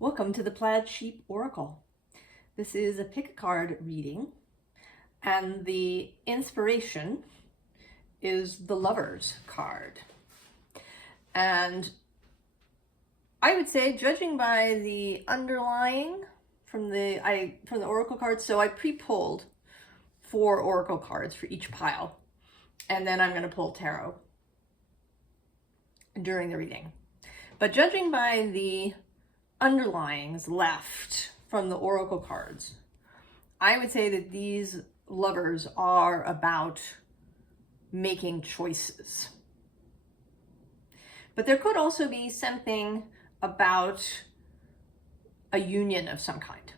Welcome to the Plaid Sheep Oracle. This is a pick a card reading, and the inspiration is the Lovers card. And I would say, judging by the underlying from the Oracle cards, so I pre-pulled 4 Oracle cards for each pile, and then I'm going to pull tarot during the reading. But judging by the underlyings left from the Oracle cards, I would say that these lovers are about making choices. But there could also be something about a union of some kind.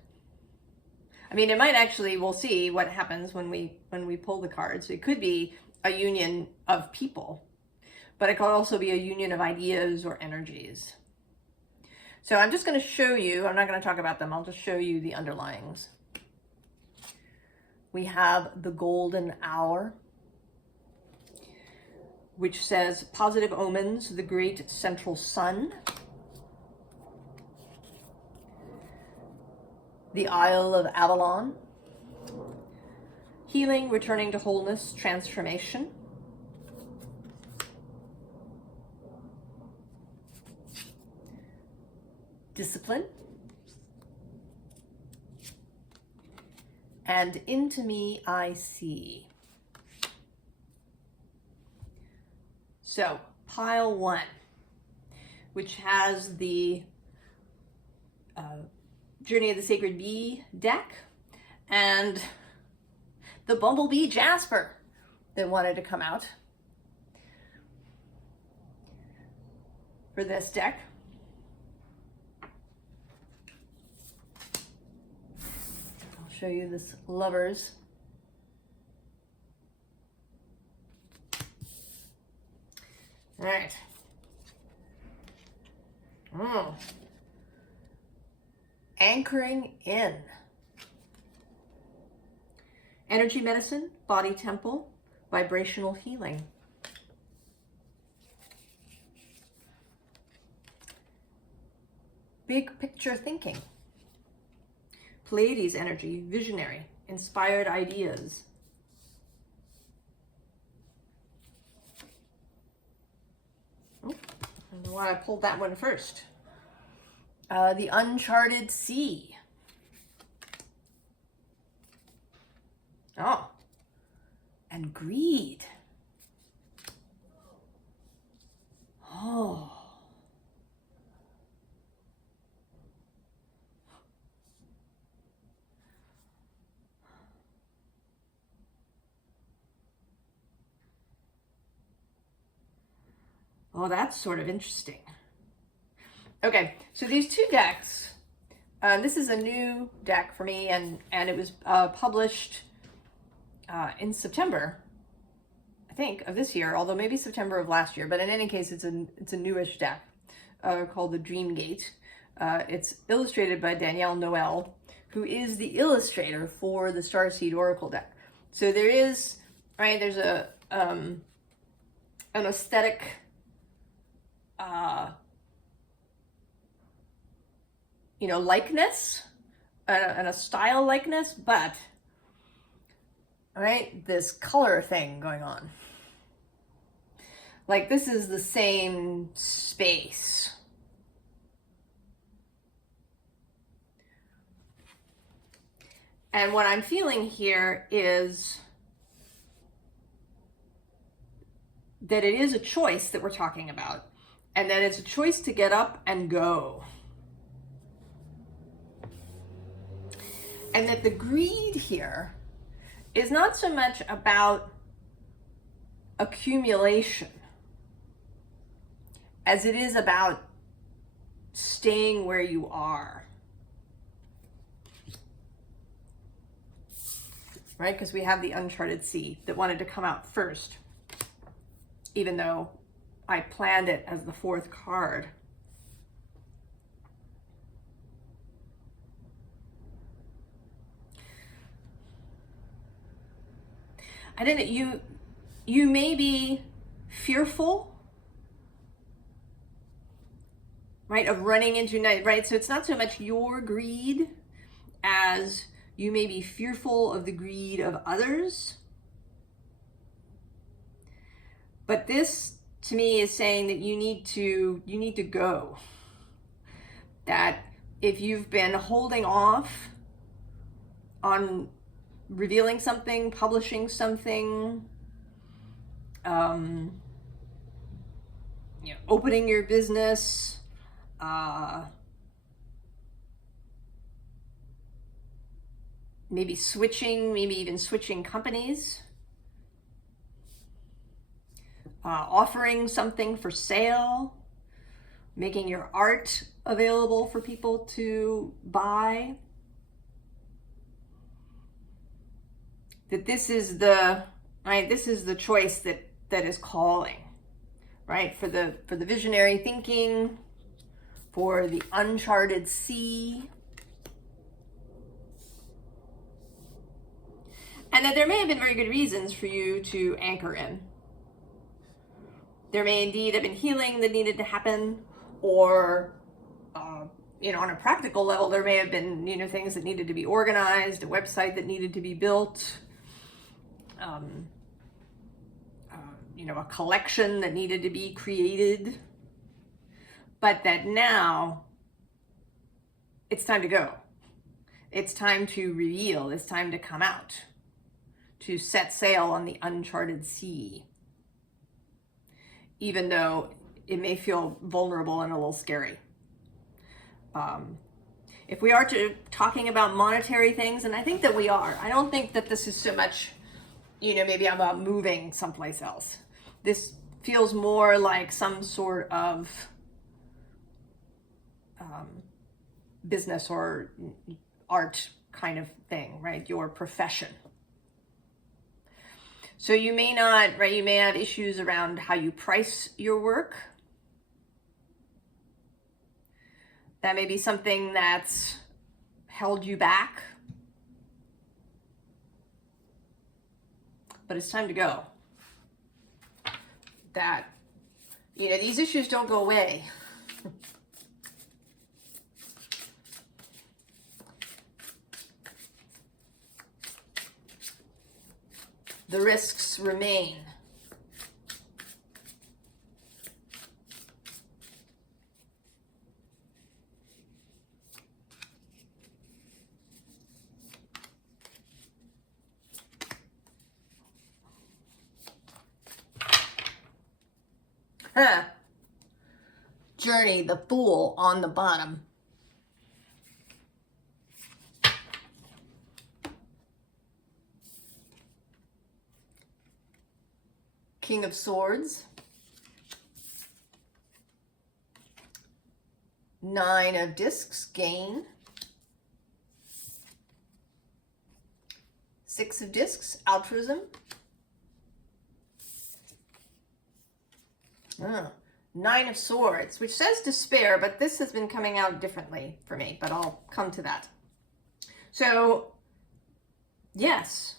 I mean, it might actually, we'll see what happens when we pull the cards. It could be a union of people, but it could also be a union of ideas or energies. So I'm just going to show you, I'm not going to talk about them, I'll just show you the underlyings. We have the Golden Hour, which says positive omens, the great central sun. The Isle of Avalon, healing, returning to wholeness, transformation. Discipline. And Into Me I See. So, pile 1, which has the Journey of the Sacred Bee deck and the Bumblebee Jasper that wanted to come out for this deck. I'll show you this Lovers. All right. Anchoring in. Energy medicine, body temple, vibrational healing. Big picture thinking. Pleiades energy, visionary, inspired ideas. Oh, I don't know why I pulled that one first. The Uncharted Sea. Oh, and greed. Oh. Oh, that's sort of interesting. Okay, so these 2 decks, this is a new deck for me, and it was published in September, I think, of this year, although maybe September of last year, but in any case, it's a newish deck called the Dreamgate. It's illustrated by Danielle Noel, who is the illustrator for the Starseed Oracle deck. So there is, right, there's an aesthetic likeness and a style likeness, but right, this color thing going on. Like, this is the same space. And what I'm feeling here is that it is a choice that we're talking about, and that it's a choice to get up and go. And that the greed here is not so much about accumulation as it is about staying where you are. Right? Because we have the Uncharted Sea that wanted to come out first, even though I planned it as the 4th card. I didn't, you may be fearful right, of running into night, right? So it's not so much your greed as you may be fearful of the greed of others. But this, to me, is saying that you need to go. That if you've been holding off on revealing something, publishing something, opening your business, maybe even switching companies, offering something for sale, making your art available for people to buy, that this is the choice that is calling, right? For the visionary thinking, for the uncharted sea. And that there may have been very good reasons for you to anchor in. There may indeed have been healing that needed to happen, or, on a practical level, there may have been, things that needed to be organized, a website that needed to be built, a collection that needed to be created. But that now it's time to go. It's time to reveal. It's time to come out, to set sail on the uncharted sea, even though it may feel vulnerable and a little scary. If we are talking about monetary things, and I think that we are, I don't think that this is so much, maybe about moving someplace else. This feels more like some sort of business or art kind of thing, right? Your profession. So you may not, right? You may have issues around how you price your work. That may be something that's held you back. But it's time to go. That, these issues don't go away. The risks remain. Journey, the Fool on the bottom. King of Swords. 9 of Discs, gain. 6 of Discs, altruism. 9 of Swords, which says despair, but this has been coming out differently for me, but I'll come to that. So, yes.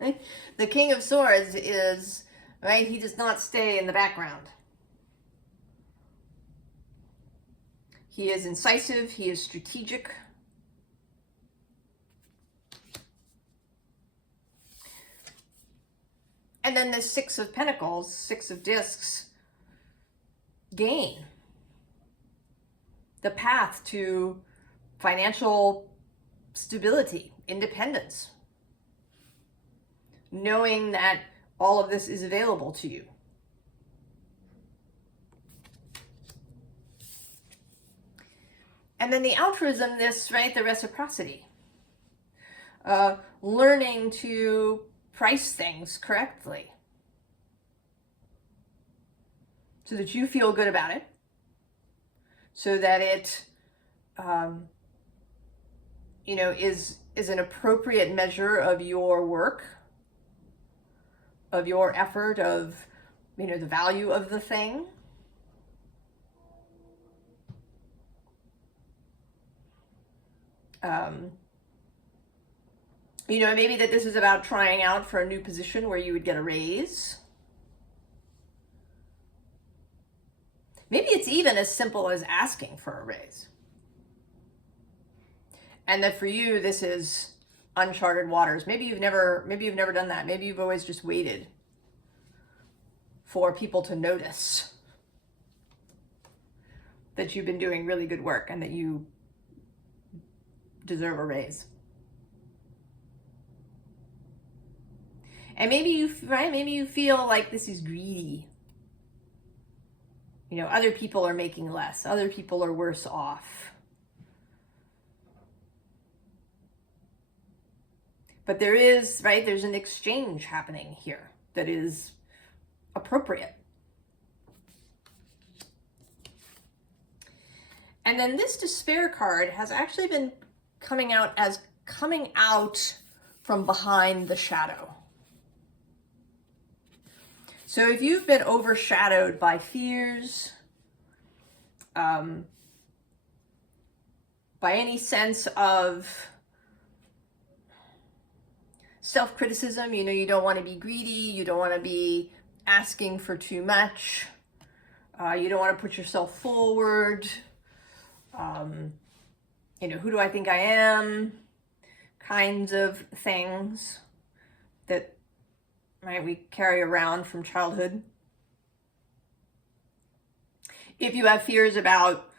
Right? The King of Swords is, right, he does not stay in the background. He is incisive, he is strategic. And then the 6 of Pentacles, 6 of Discs, gain. The path to financial stability, independence. Knowing that all of this is available to you. And then the altruism, this, right, the reciprocity. Learning to price things correctly so that you feel good about it, so that it is an appropriate measure of your work, of your effort, of the value of the thing. Maybe that this is about trying out for a new position where you would get a raise. Maybe it's it's even as simple as asking for a raise. And that for you, this is uncharted waters. Maybe you've never done that. Maybe you've always just waited for people to notice that you've been doing really good work and that you deserve a raise. And maybe you feel like this is greedy. You know, other people are making less. Other people are worse off. But there is, there's an exchange happening here that is appropriate. And then this despair card has actually been coming out as coming out from behind the shadow. So if you've been overshadowed by fears, by any sense of self-criticism, you know, you don't want to be greedy, you don't want to be asking for too much, you don't want to put yourself forward, you know, who do I think I am, kinds of things that we carry around from childhood. If you have fears about,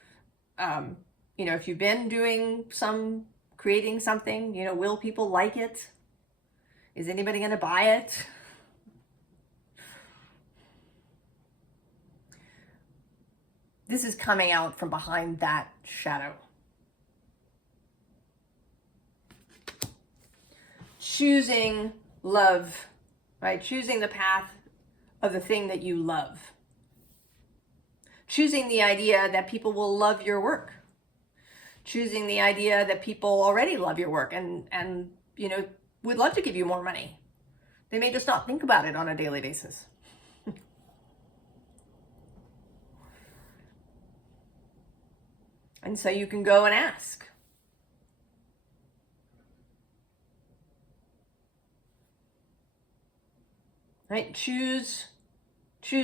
you know, if you've been creating something, you know, will people like it? Is anybody going to buy it? This is coming out from behind that shadow. Choosing love, choosing the path of the thing that you love. Choosing the idea that people will love your work. Choosing the idea that people already love your work and you know, would love to give you more money. They may just not think about it on a daily basis. And so you can go and ask. Right? Choose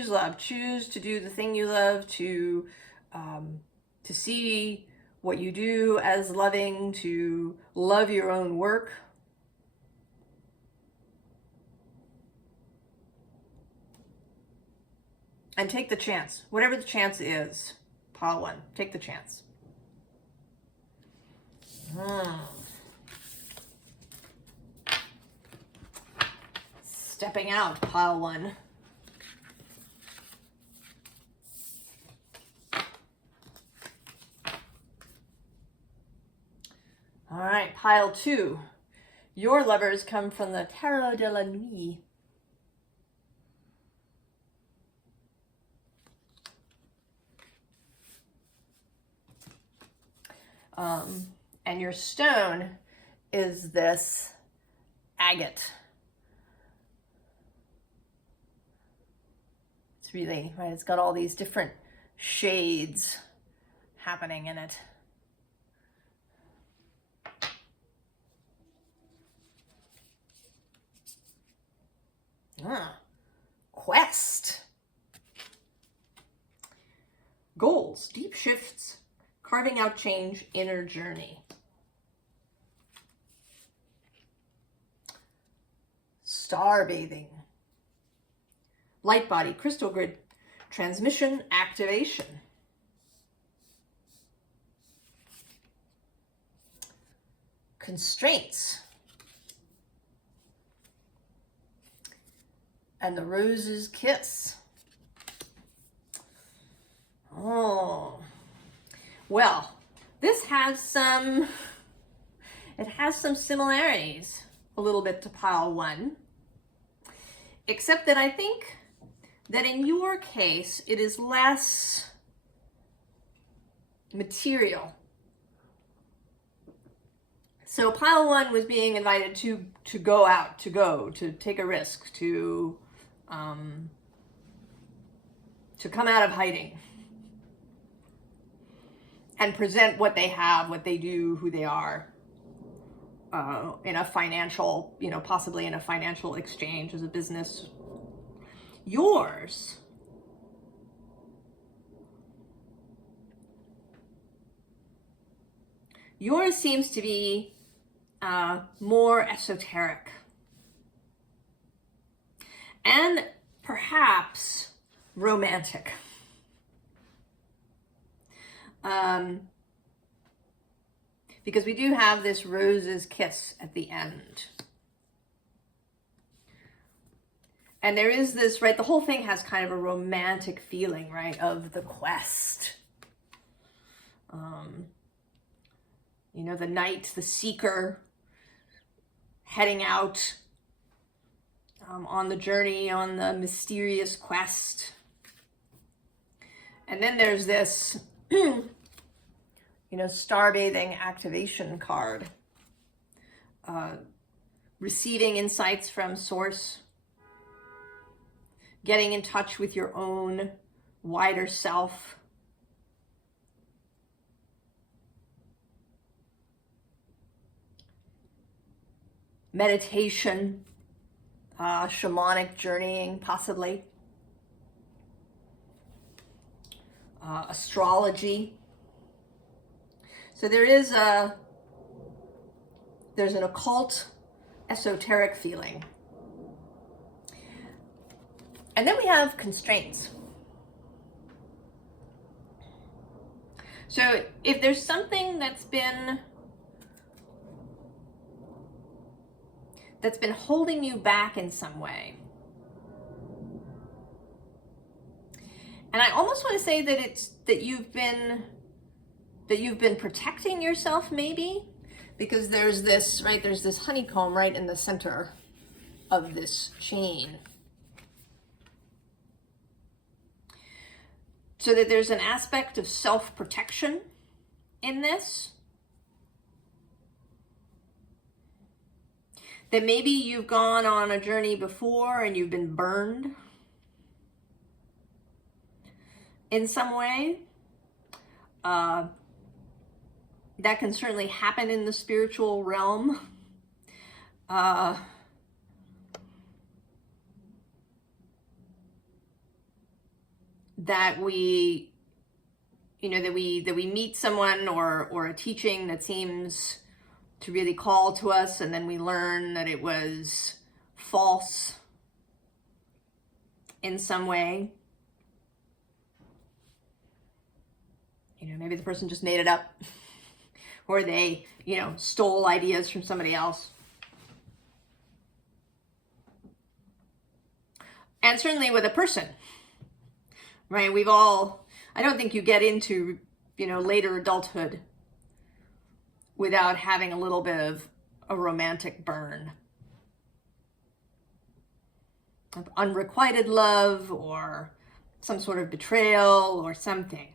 love. Choose to do the thing you love, to see what you do as loving, to love your own work. And take the chance. Whatever the chance is, pile one. Take the chance. Stepping out, pile one. All right, pile two. Your lovers come from the Tarot de la Nuit. And your stone is this agate. It's really, it's got all these different shades happening in it. Quest. Goals, deep shifts, carving out change, inner journey. Star bathing. Light body, crystal grid, transmission, activation. Constraints. And the rose's kiss. Oh, well, this has some similarities a little bit to pile one, except that I think that in your case, it is less material. So pile one was being invited to go out, to take a risk, to come out of hiding and present what they have, what they do, who they are, in a financial, possibly in a financial exchange as a business. Yours Yours seems to be more esoteric. And perhaps romantic. Because we do have this rose's kiss at the end. And there is this, right, the whole thing has kind of a romantic feeling, right, of the quest. You know, the knight, the seeker, heading out on the journey, on the mysterious quest. And then there's this, you know, starbathing activation card. Receiving insights from source. Getting in touch with your own wider self. Meditation, shamanic journeying, possibly. Astrology. So there's an occult, esoteric feeling. And then we have constraints. So if there's something that's been holding you back in some way, and I almost want to say that you've been protecting yourself, maybe, because there's this honeycomb right in the center of this chain. So that there's an aspect of self-protection in this. That maybe you've gone on a journey before and you've been burned in some way. That can certainly happen in the spiritual realm. That we meet someone or a teaching that seems to really call to us, and then we learn that it was false in some way. You know, maybe the person just made it up, or they, you know, stole ideas from somebody else. And certainly with a person. Right, I don't think you get into, you know, later adulthood without having a little bit of a romantic burn. Of unrequited love or some sort of betrayal or something.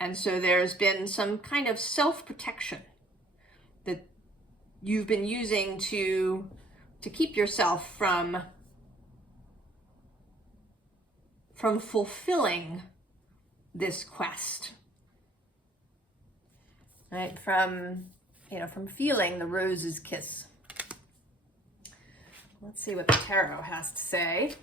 And so there's been some kind of self-protection that you've been using to keep yourself from fulfilling this quest, right? From feeling the rose's kiss. Let's see what the tarot has to say.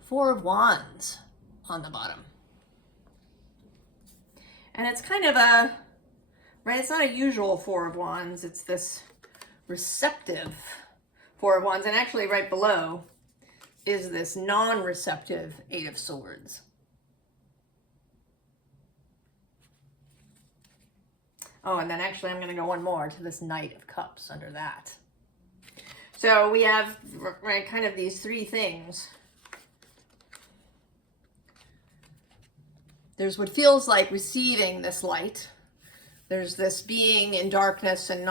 Four of Wands on the bottom. And it's kind of right, it's not a usual Four of Wands. It's this receptive Four of Wands. And actually right below is this non-receptive Eight of Swords. Oh, and then actually I'm going to go one more to this Knight of Cups under that. So we have, right, kind of these three things. There's what feels like receiving this light. There's this being in darkness and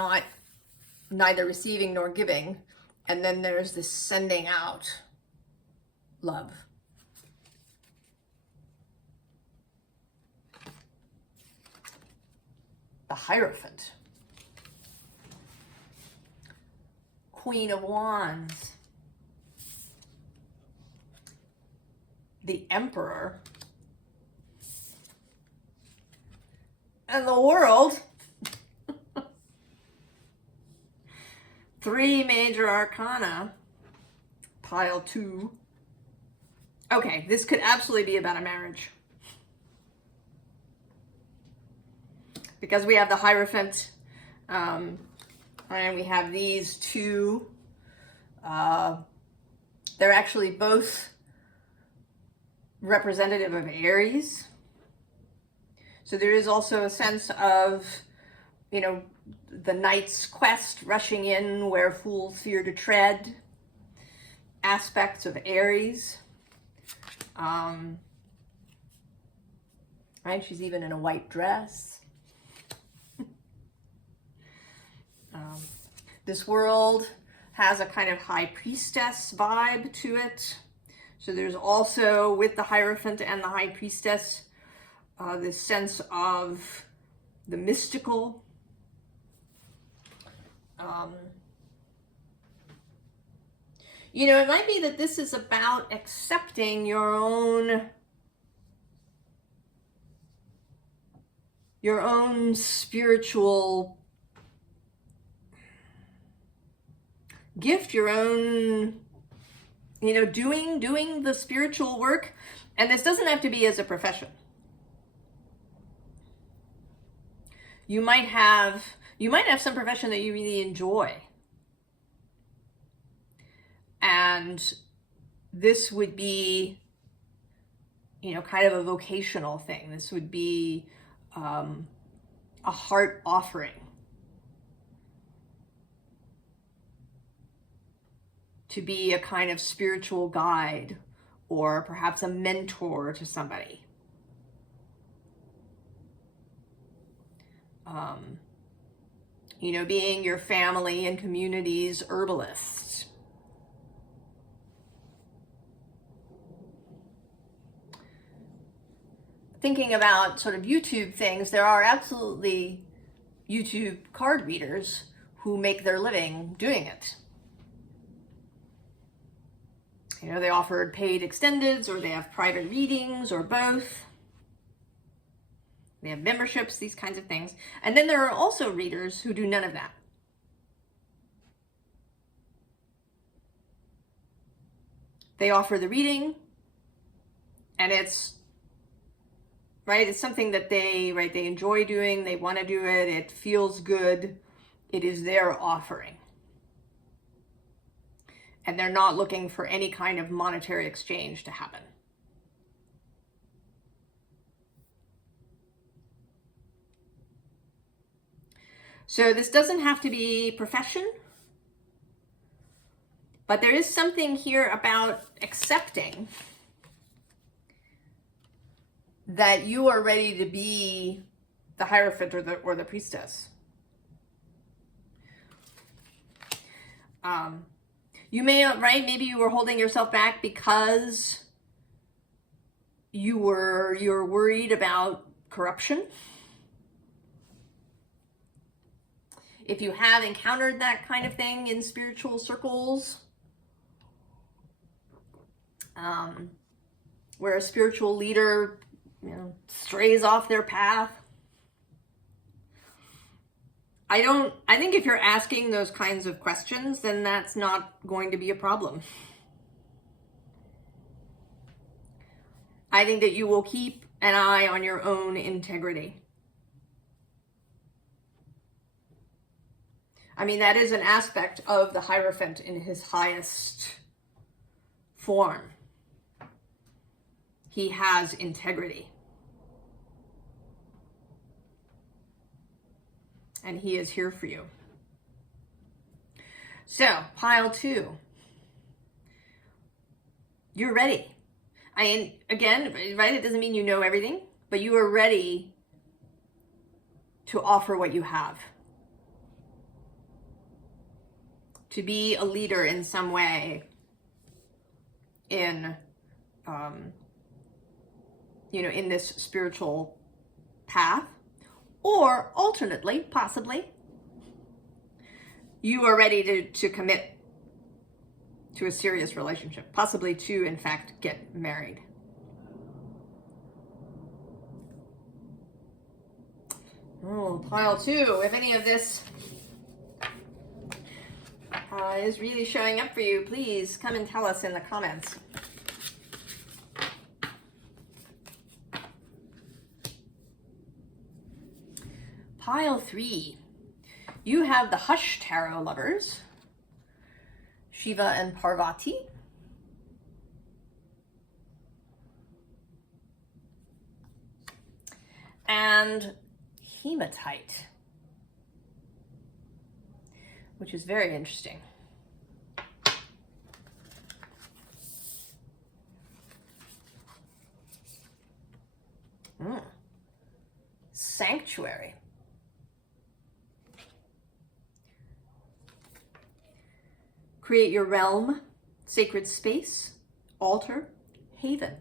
neither receiving nor giving. And then there's this sending out love. the Hierophant, Queen of Wands, the Emperor, and the World. 3 major arcana, pile 2. Okay, this could absolutely be about a marriage. Because we have the Hierophant, and we have these 2. They're actually both representative of Aries. So there is also a sense of, you know, the knight's quest, rushing in where fools fear to tread, aspects of Aries. Right, she's even in a white dress. This world has a kind of high priestess vibe to it. So there's also, with the Hierophant and the high priestess, this sense of the mystical. You know, it might be that this is about accepting your own spiritual gift, your own, you know, doing the spiritual work. And this doesn't have to be as a profession. You might have some profession that you really enjoy. And this would be, you know, kind of a vocational thing. This would be a heart offering to be a kind of spiritual guide or perhaps a mentor to somebody. You know, being your family and community's herbalist. Thinking about sort of YouTube things, there are absolutely YouTube card readers who make their living doing it. You know, they offer paid extendeds, or they have private readings, or both. They have memberships, these kinds of things. And then there are also readers who do none of that. They offer the reading, and it's, right, it's something that they enjoy doing, they want to do it, it feels good, it is their offering. And they're not looking for any kind of monetary exchange to happen. So this doesn't have to be profession, but there is something here about accepting that you are ready to be the Hierophant or the priestess. You may, right, maybe you were holding yourself back because you're worried about corruption. If you have encountered that kind of thing in spiritual circles, where a spiritual leader, you know, strays off their path, I think if you're asking those kinds of questions, then that's not going to be a problem. I think that you will keep an eye on your own integrity. I mean, that is an aspect of the Hierophant in his highest form. He has integrity. And he is here for you. So, pile 2. You're ready. Again, right, it doesn't mean you know everything, but you are ready to offer what you have. To be a leader in some way in, you know, in this spiritual path, Or alternately, possibly, you are ready to commit to a serious relationship, possibly to, in fact, get married. Oh, pile 2. If any of this is really showing up for you, please come and tell us in the comments. Pile 3. You have the Hush Tarot lovers, Shiva and Parvati. And Hematite, which is very interesting. Sanctuary. Create your realm, sacred space, altar, haven.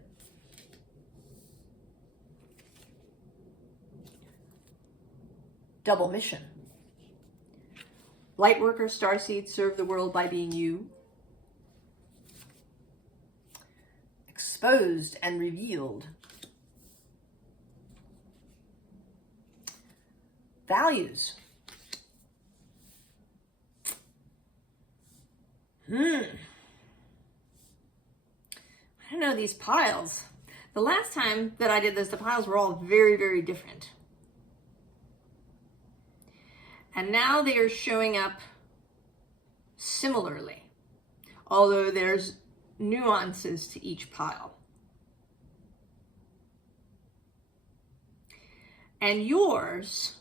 Double mission. Lightworker, Starseed, serve the world by being you. Exposed and revealed. Values. I don't know these piles. The last time that I did this, the piles were all very, very different. And now they are showing up similarly, although there's nuances to each pile. And yours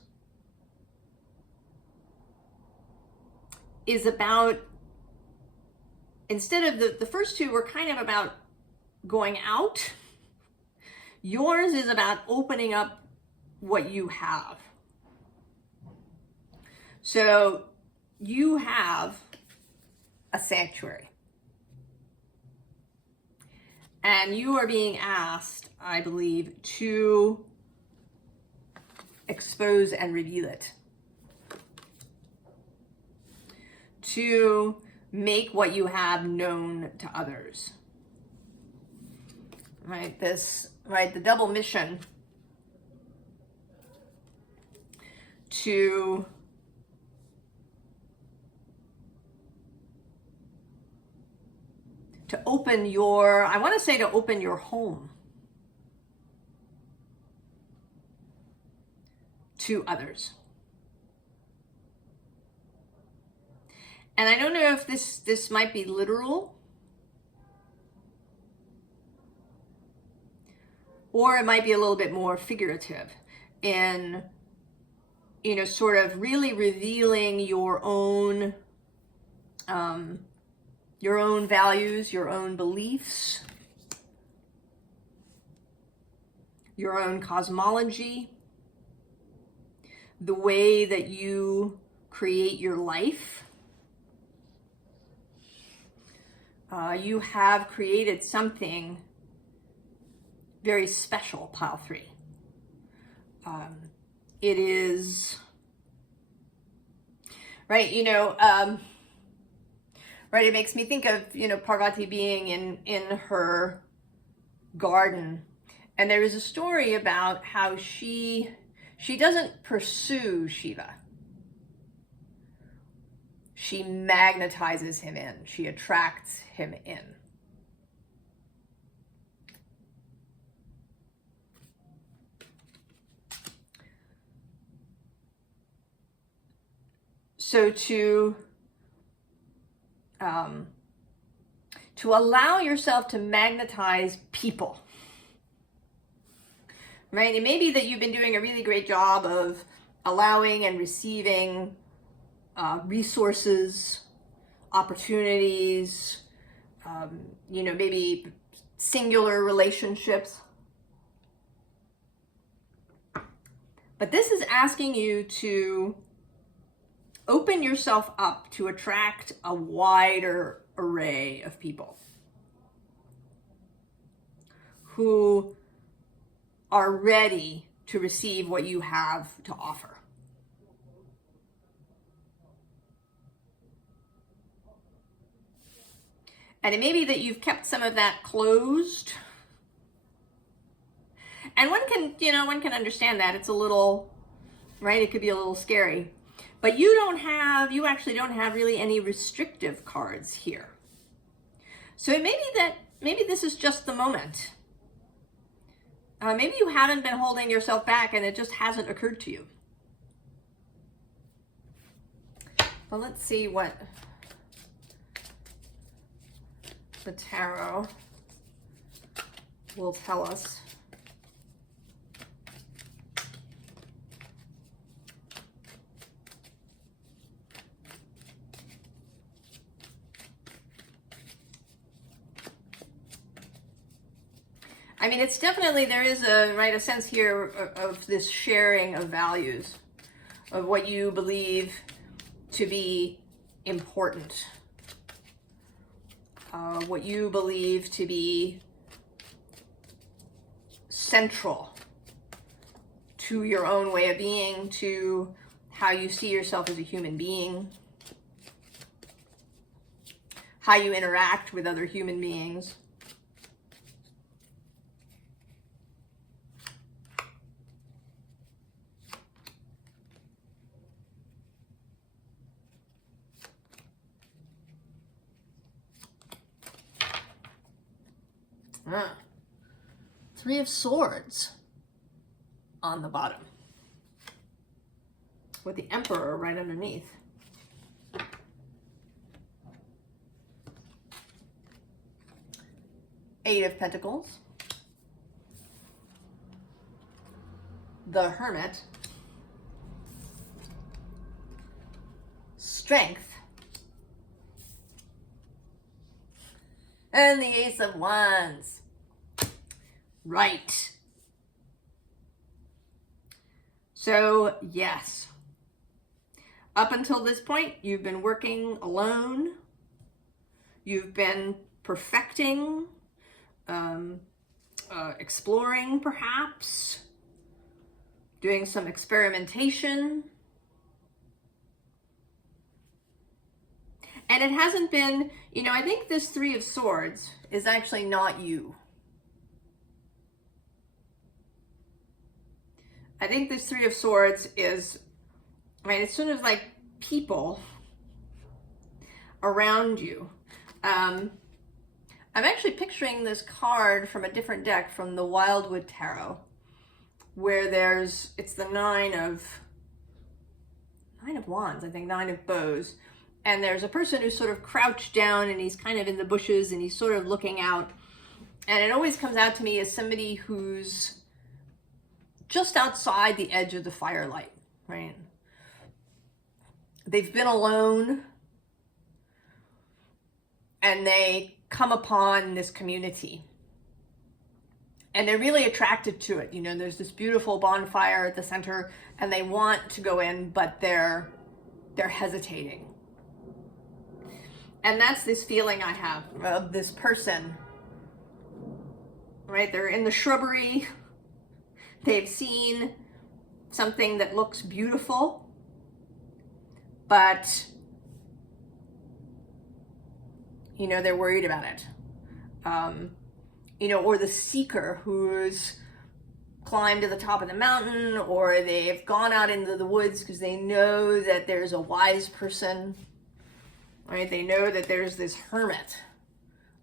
is about, instead of the first two were kind of about going out, yours is about opening up what you have. So you have a sanctuary. And you are being asked, I believe, to expose and reveal it. To make what you have known to others. Right, the double mission to open your, I want to say to open your home to others. And I don't know if this might be literal, or it might be a little bit more figurative in, you know, sort of really revealing your own values, your own beliefs, your own cosmology, the way that you create your life. You have created something very special, pile 3. It is, right, you know, right, it makes me think of, you know, Parvati being in her garden. And there is a story about how she doesn't pursue Shiva. She magnetizes him in. She attracts him in. So to allow yourself to magnetize people, right? It may be that you've been doing a really great job of allowing and receiving resources, opportunities, you know, maybe singular relationships. But this is asking you to open yourself up to attract a wider array of people who are ready to receive what you have to offer. And it may be that you've kept some of that closed. And one can understand that. It's a little, right? It could be a little scary. But you actually don't have really any restrictive cards here. So it may be that maybe this is just the moment. Maybe you haven't been holding yourself back and it just hasn't occurred to you. Well, let's see what the tarot will tell us. I mean, it's definitely, there is a sense here of this sharing of values, of what you believe to be important, what you believe to be central to your own way of being, to how you see yourself as a human being, how you interact with other human beings. Three of Swords on the bottom, with the Emperor right underneath. Eight of Pentacles, the Hermit, Strength, and the Ace of Wands. Right. So, yes. Up until this point, you've been working alone. You've been perfecting, exploring perhaps, doing some experimentation. And it hasn't been, I think this Three of Swords is actually not you. I think this Three of Swords is, it's sort of like people around you. I'm actually picturing this card from a different deck, from the Wildwood Tarot, where it's the Nine of Wands, I think, Nine of Bows. And there's a person who's sort of crouched down and he's kind of in the bushes and he's sort of looking out. And it always comes out to me as somebody who's just outside the edge of the firelight, right? They've been alone and they come upon this community and they're really attracted to it. There's this beautiful bonfire at the center and they want to go in, but they're hesitating. And that's this feeling I have of this person, right? They're in the shrubbery. They've seen something that looks beautiful, but, they're worried about it. Or the seeker who's climbed to the top of the mountain, or they've gone out into the woods because they know that there's a wise person, right? They know that there's this hermit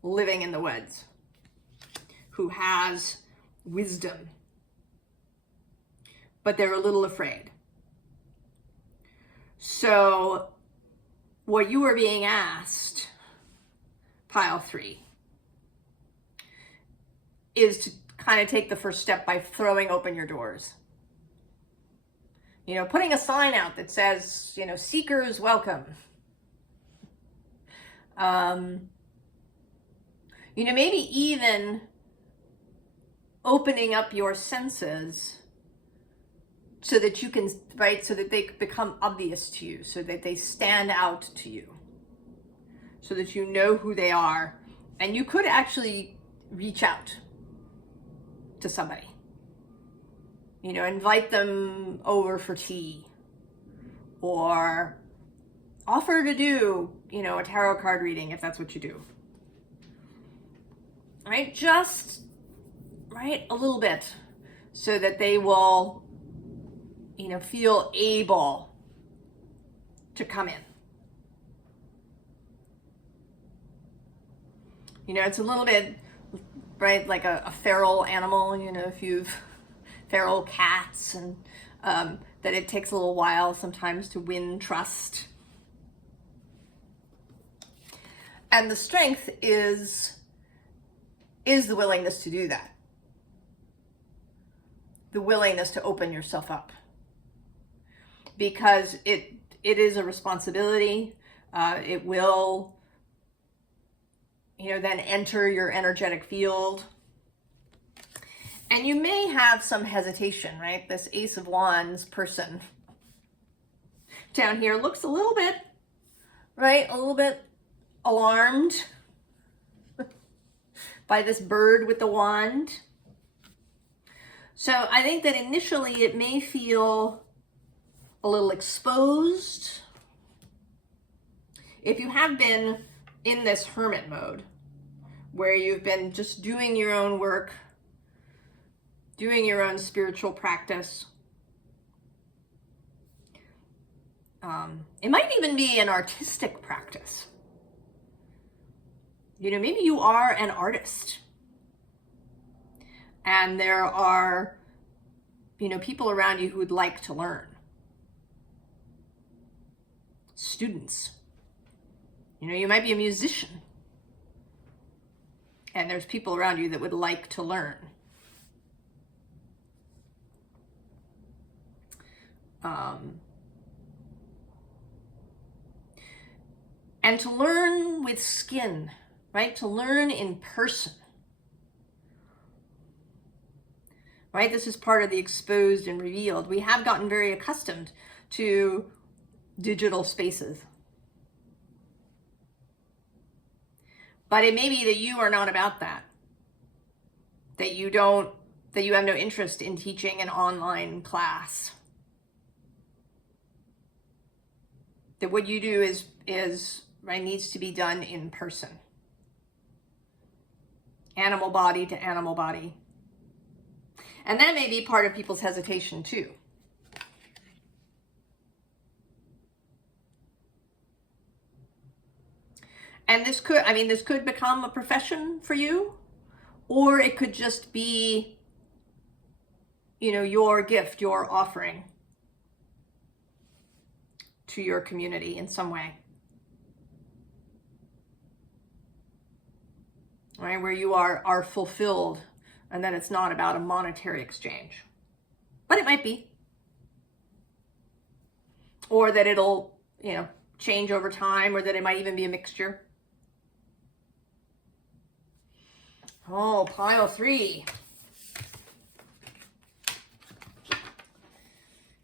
living in the woods who has wisdom, but they're a little afraid. So what you are being asked, pile 3, is to kind of take the first step by throwing open your doors. Putting a sign out that says, seekers welcome. Maybe even opening up your senses so that you can, right, so that they become obvious to you, so that they stand out to you, so that you know who they are, and you could actually reach out to somebody. You know, invite them over for tea, or offer to do, you know, a tarot card reading if that's what you do. Right? Just, right, a little bit, so that they will, you know, feel able to come in. You know, it's a little bit, right, like a feral animal, you know, if you've feral cats, and that it takes a little while sometimes to win trust. And the strength is the willingness to do that. The willingness to open yourself up. Because it is a responsibility. It will, you know, then enter your energetic field. And you may have some hesitation, right? This Ace of Wands person down here looks a little bit, right? A little bit alarmed by this bird with the wand. So I think that initially it may feel a little exposed. If you have been in this hermit mode, where you've been just doing your own work, doing your own spiritual practice. It might even be an artistic practice. You know, maybe you are an artist. And there are, you know, people around you who would like to learn. Students. You know, you might be a musician. And there's people around you that would like to learn. And to learn with skin, right? To learn in person. Right? This is part of the exposed and revealed. We have gotten very accustomed to digital spaces. But it may be that you are not about that. That you have no interest in teaching an online class. That what you do is right, needs to be done in person. Animal body to animal body. And that may be part of people's hesitation too. And this could become a profession for you, or it could just be, you know, your gift, your offering to your community in some way. Right, where you are fulfilled, and that it's not about a monetary exchange. But it might be. Or that it'll, you know, change over time, or that it might even be a mixture. Oh, pile 3.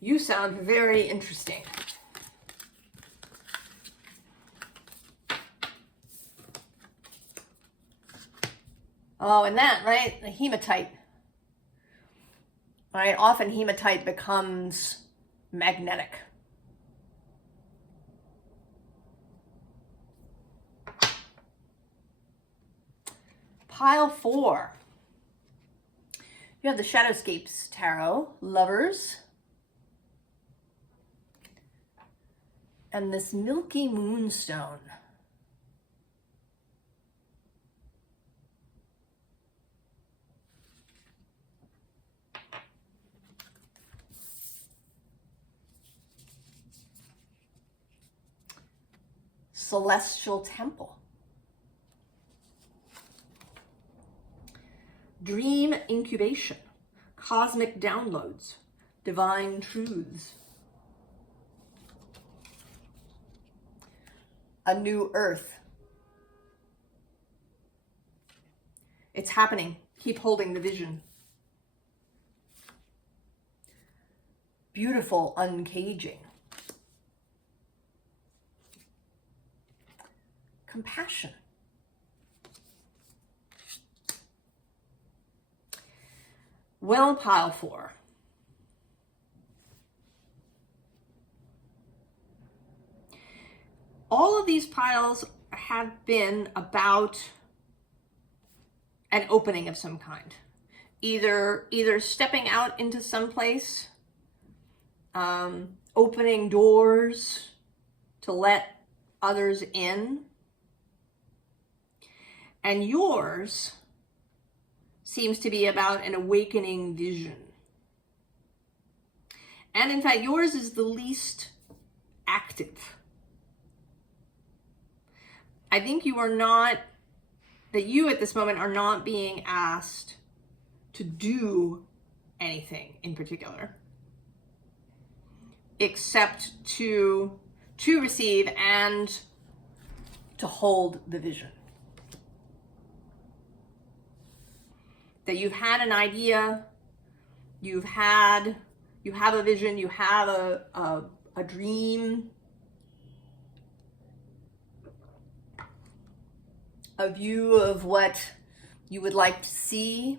You sound very interesting. Oh, and that, right? The hematite. Right? Often hematite becomes magnetic. Pile 4. You have the Shadowscapes Tarot, Lovers. And this Milky Moonstone. Celestial Temple. Dream Incubation. Cosmic Downloads. Divine Truths. A New Earth. It's happening. Keep holding the vision. Beautiful uncaging. Compassion. Well, pile 4. all of these piles have been about an opening of some kind. Either stepping out into some place, opening doors to let others in. And yours seems to be about an awakening vision. And in fact, yours is the least active. I think you at this moment are not being asked to do anything in particular, except to receive and to hold the vision. That you've had an idea, you have a vision, you have a dream, a view of what you would like to see.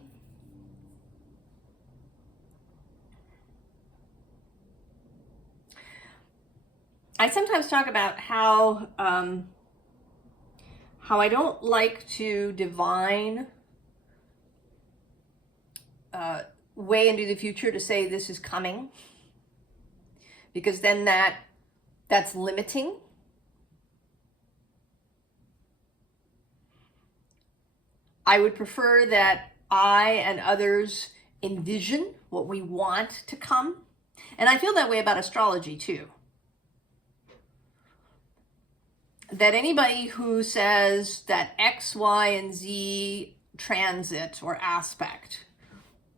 I sometimes talk about how I don't like to divine way into the future to say this is coming, because then that's limiting. I would prefer that I and others envision what we want to come. And I feel that way about astrology too. That anybody who says that X, Y, and Z transit or aspect,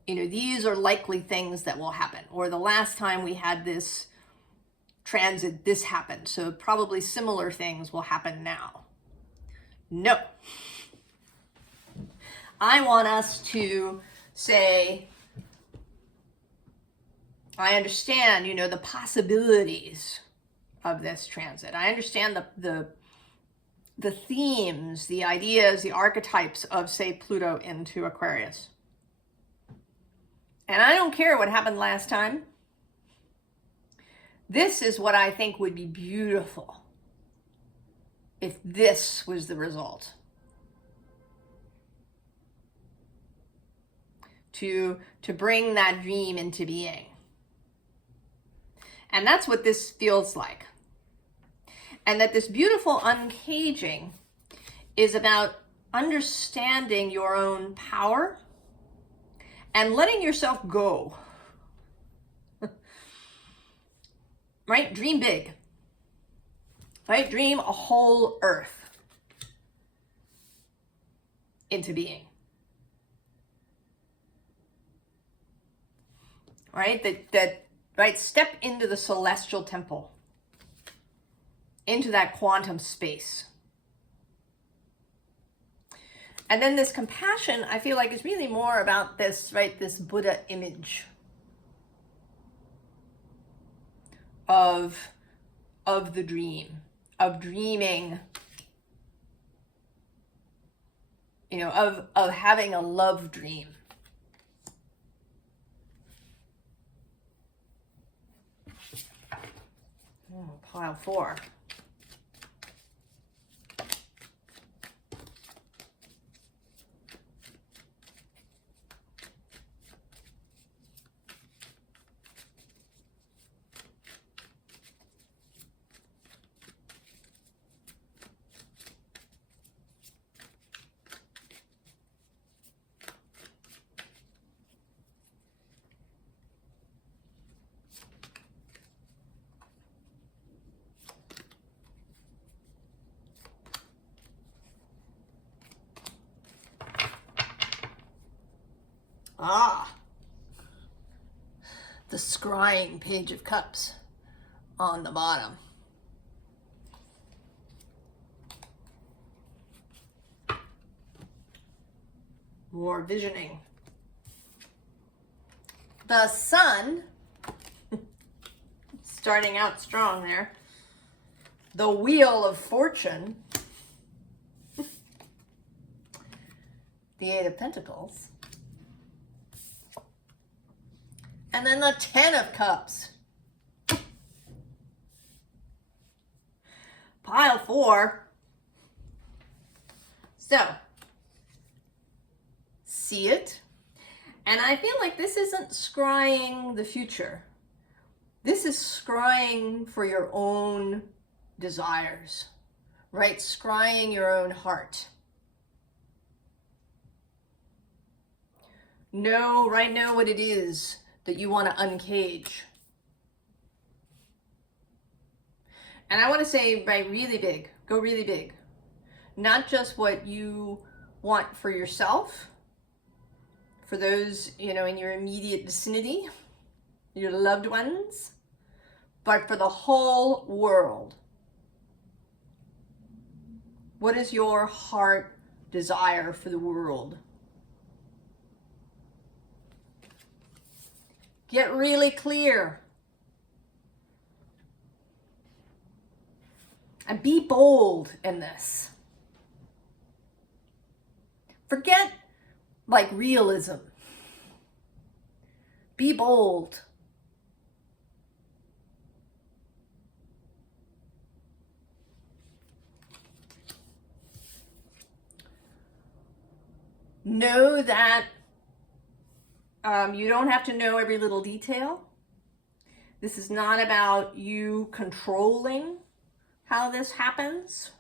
these are likely things that will happen. Or the last time we had this transit, this happened. So probably similar things will happen now. No. I want us to say, I understand, the possibilities of this transit. I understand the themes, the ideas, the archetypes of, say, Pluto into Aquarius. And I don't care what happened last time. This is what I think would be beautiful if this was the result. To bring that dream into being. And that's what this feels like. And that this beautiful uncaging is about understanding your own power and letting yourself go. Right? Dream big. Right? Dream a whole earth into being. Right? Right? Step into the celestial temple. Into that quantum space. And then this compassion, I feel like, is really more about this, right? This Buddha image of the dream, of dreaming, of having a love dream. Oh, pile 4. The scrying Page of Cups on the bottom. More visioning. The Sun, starting out strong there. The Wheel of Fortune. The Eight of Pentacles. And then the Ten of Cups. pile 4. So, see it. And I feel like this isn't scrying the future. This is scrying for your own desires, right? Scrying your own heart. Know right now what it is that you want to uncage. And I want to say by really big, go really big. Not just what you want for yourself, for those, in your immediate vicinity, your loved ones, but for the whole world. What is your heart desire for the world? Get really clear. And be bold in this. Forget realism. Be bold. Know that you don't have to know every little detail. This is not about you controlling how this happens.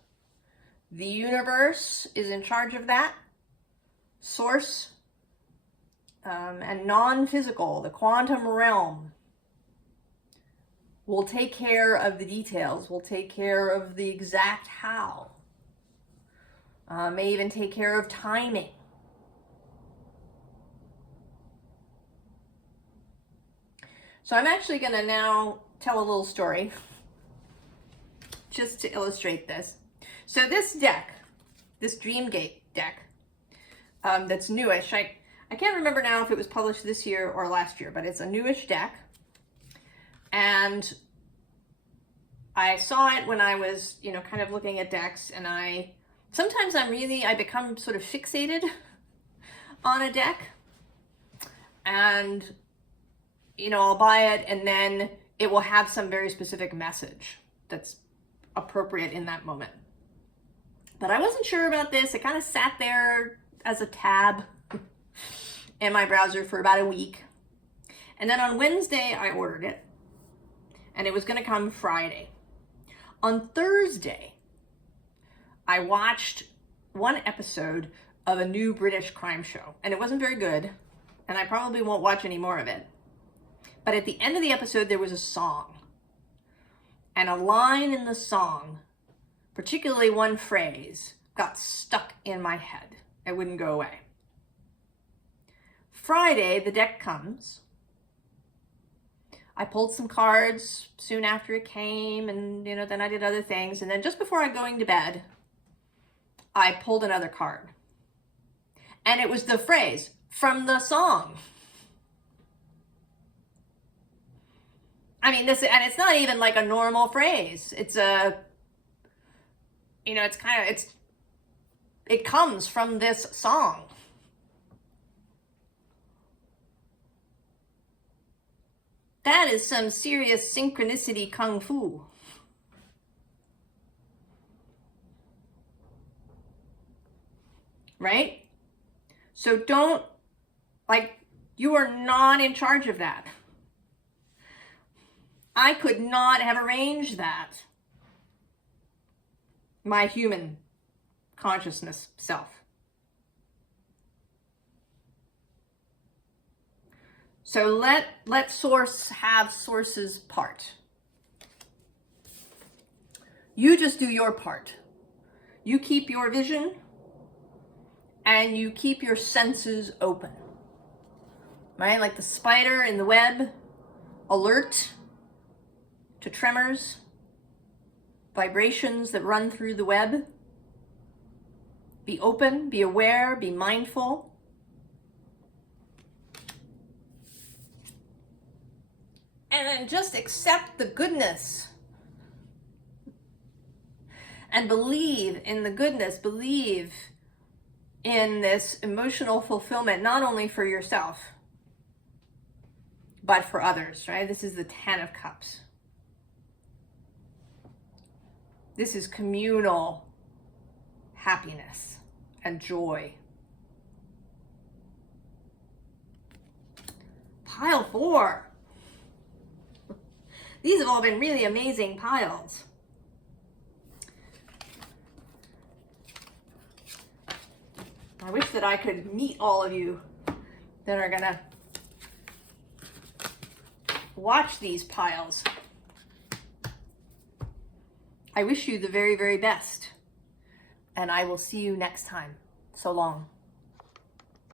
The universe is in charge of that. Source and non-physical, the quantum realm, will take care of the details, will take care of the exact how, may even take care of timing. So I'm actually going to now tell a little story just to illustrate this. So this deck, this Dreamgate deck, that's newish. I can't remember now if it was published this year or last year, but it's a newish deck. And I saw it when I was, kind of looking at decks, and sometimes I become sort of fixated on a deck, and, I'll buy it, and then it will have some very specific message that's appropriate in that moment. But I wasn't sure about this. It kind of sat there as a tab in my browser for about a week. And then on Wednesday, I ordered it, and it was going to come Friday. On Thursday, I watched one episode of a new British crime show, and it wasn't very good, and I probably won't watch any more of it. But at the end of the episode, there was a song, and a line in the song, particularly one phrase, got stuck in my head. It wouldn't go away. Friday, the deck comes. I pulled some cards soon after it came, and then I did other things. And then just before I'm going to bed, I pulled another card. And it was the phrase from the song. I mean, and it's not even like a normal phrase. It's it comes from this song. That is some serious synchronicity kung fu. Right? So you are not in charge of that. I could not have arranged that. My human consciousness self. So let source have source's part. You just do your part. You keep your vision and you keep your senses open. Right? Like the spider in the web, alert to tremors, vibrations that run through the web. Be open, be aware, be mindful. And then just accept the goodness. And believe in the goodness, believe in this emotional fulfillment, not only for yourself, but for others, right? This is the 10 of Cups. This is communal happiness and joy. Pile 4. These have all been really amazing piles. I wish that I could meet all of you that are gonna watch these piles. I wish you the very, very best, and I will see you next time. So long.